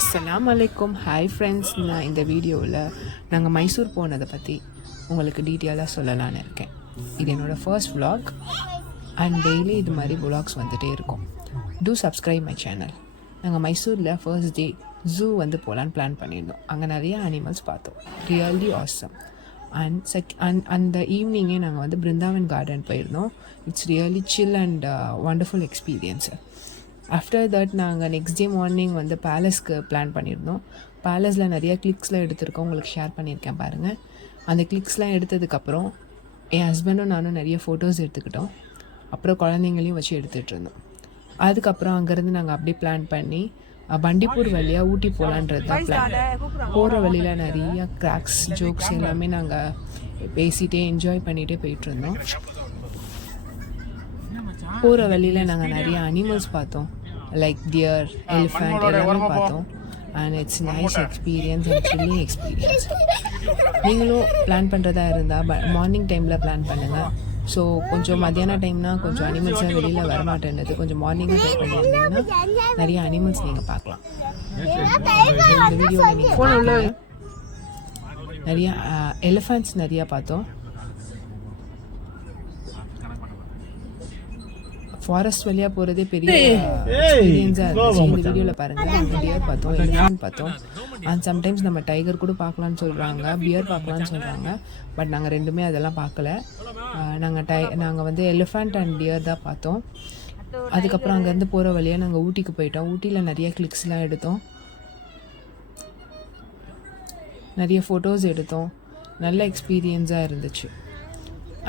அஸ்ஸலாமு அலைக்கும். Hi friends, நான் இந்த வீடியோவில் நாங்கள் மைசூர் போனதை பற்றி உங்களுக்கு டீட்டெயிலாக சொல்லலான்னு இருக்கேன். இது என்னோடய ஃபர்ஸ்ட் vlog அண்ட் டெய்லி இது மாதிரி vlogs வந்துகிட்டே இருக்கும். Two subscribe my channel. நாங்கள் மைசூரில் ஃபர்ஸ்ட் டே ஜூ போகலான்னு பிளான் பண்ணியிருந்தோம். அங்கே நிறைய அனிமல்ஸ் பார்த்தோம். Really awesome. அந்த ஈவினிங்கே நாங்கள் பிருந்தாவன் கார்டன் போயிருந்தோம். It's really chill and wonderful experience. After that நாங்கள் நெக்ஸ்ட் டே மார்னிங் பேலஸ்க்கு பிளான் பண்ணியிருந்தோம். பேலஸில் நிறையா கிளிக்ஸ்லாம் எடுத்திருக்கோம், உங்களுக்கு ஷேர் பண்ணியிருக்கேன் பாருங்கள். அந்த கிளிக்ஸ்லாம் எடுத்ததுக்கப்புறம் என் ஹஸ்பண்டும் நானும் நிறைய ஃபோட்டோஸ் எடுத்துக்கிட்டோம். அப்புறம் குழந்தைங்களையும் வச்சு எடுத்துகிட்டு இருந்தோம். அதுக்கப்புறம் அங்கேருந்து நாங்கள் அப்படியே பிளான் பண்ணி பண்டிப்பூர் வழியாக ஊட்டி போகலான்றது தான் பிளான். போகிற வழியில் நிறையா கிராக்ஸ் ஜோக்ஸ் எல்லாமே நாங்கள் பேசிகிட்டே என்ஜாய் பண்ணிகிட்டே போயிட்டுருந்தோம். போகிற வழியில் நாங்கள் நிறைய அனிமல்ஸ் பார்த்தோம், லைக் டியர், எலிஃபண்ட் எல்லாமே பார்த்தோம். And it's nice experience and thrilling experience. நீங்களும் பிளான் பண்ணுறதா இருந்தால் மார்னிங் டைமில் பிளான் பண்ணுங்கள். ஸோ கொஞ்சம் மத்தியான டைம்னா கொஞ்சம் அனிமல்ஸாக வெளியில் வரமாட்டேன்றது, கொஞ்சம் மார்னிங்காக ட்ரை பண்ணியிருந்தீங்கன்னா நிறைய அனிமல்ஸ் நீங்கள் பார்க்கலாம். இந்த வீடியோவில் நீங்கள் நிறையா எலிஃபண்ட்ஸ் நிறையா பார்த்தோம். ஃபாரஸ்ட் வழியாக போகிறதே பெரிய எக்ஸ்பீரியன்ஸாக இருந்துச்சு. இந்த வீடியோவில் பாருங்கள், நாங்கள் டியர் பார்த்தோம், எலிஃபண்ட் பார்த்தோம். அண்ட் சம்டைம்ஸ் நம்ம டைகர் கூட பார்க்கலான்னு சொல்கிறாங்க, பியர் பார்க்கலான்னு சொல்கிறாங்க. பட் நாங்கள் ரெண்டுமே அதெல்லாம் பார்க்கல. நாங்கள் எலிஃபண்ட் அண்ட் டியர் தான் பார்த்தோம். அதுக்கப்புறம் அங்கேருந்து போகிற வழியாக நாங்கள் ஊட்டிக்கு போயிட்டோம். ஊட்டியில் நிறைய கிளிக்ஸ்லாம் எடுத்தோம், நிறைய ஃபோட்டோஸ் எடுத்தோம். நல்ல எக்ஸ்பீரியன்ஸாக இருந்துச்சு.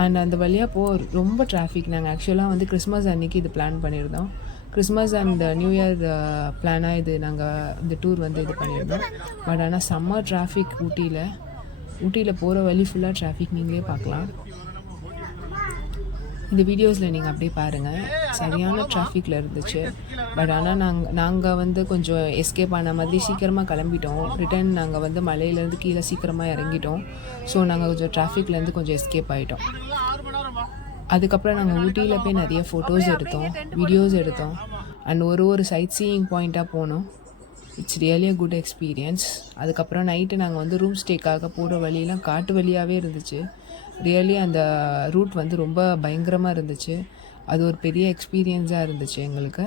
அண்ட் அந்த வழியாக ரொம்ப டிராஃபிக். நாங்கள் ஆக்சுவலாக கிறிஸ்மஸ் அன்றைக்கி இது பிளான் பண்ணியிருந்தோம். கிறிஸ்மஸ் அண்ட் நியூ இயர் பிளானாக இது நாங்கள் இந்த டூர் இது பண்ணியிருந்தோம். பட் ஆனால் செம்ம டிராஃபிக் ஊட்டியில் போகிற வழி ஃபுல்லாக டிராஃபிக் நீங்களே பார்க்கலாம். இந்த வீடியோஸில் நீங்கள் அப்படியே பாருங்கள், சரியான டிராஃபிக்கில் இருந்துச்சு. பட் ஆனால் நாங்கள் கொஞ்சம் எஸ்கேப் ஆன மாதிரி சீக்கிரமாக கிளம்பிட்டோம். ரிட்டர்ன் நாங்கள் மலையிலேருந்து கீழே சீக்கிரமாக இறங்கிட்டோம். ஸோ நாங்கள் கொஞ்சம் டிராஃபிக்லேருந்து கொஞ்சம் எஸ்கேப் ஆகிட்டோம். அதுக்கப்புறம் நாங்கள் ஊட்டியில் போய் நிறைய ஃபோட்டோஸ் எடுத்தோம், வீடியோஸ் எடுத்தோம். அண்ட் ஒரு சைட் சீயிங் பாயிண்ட்டாக போனோம். It's really a good experience. அதுக்கப்புறம் நைட்டு நாங்கள் ரூம் ஸ்டேக்காக போகிற வழியெலாம் காட்டு வழியாகவே இருந்துச்சு. ரியலி அந்த ரூட் ரொம்ப பயங்கரமாக இருந்துச்சு. அது ஒரு பெரிய எக்ஸ்பீரியன்ஸாக இருந்துச்சு எங்களுக்கு.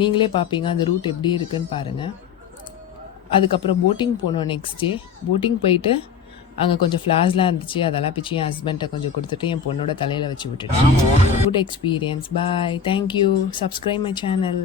நீங்களே பார்ப்பீங்க அந்த ரூட் எப்படி இருக்குன்னு பாருங்கள். அதுக்கப்புறம் போட்டிங் போனோம். நெக்ஸ்ட் டே போட்டிங் போயிட்டு அங்கே கொஞ்சம் ஃப்ளாஷ்லாம் இருந்துச்சு, அதெல்லாம் பிச்சு என் ஹஸ்பண்ட்டை கொஞ்சம் கொடுத்துட்டு என் பொண்ணோட தலையில் வச்சு விட்டுட்டு. Good experience. Bye, thank you. Subscribe my channel.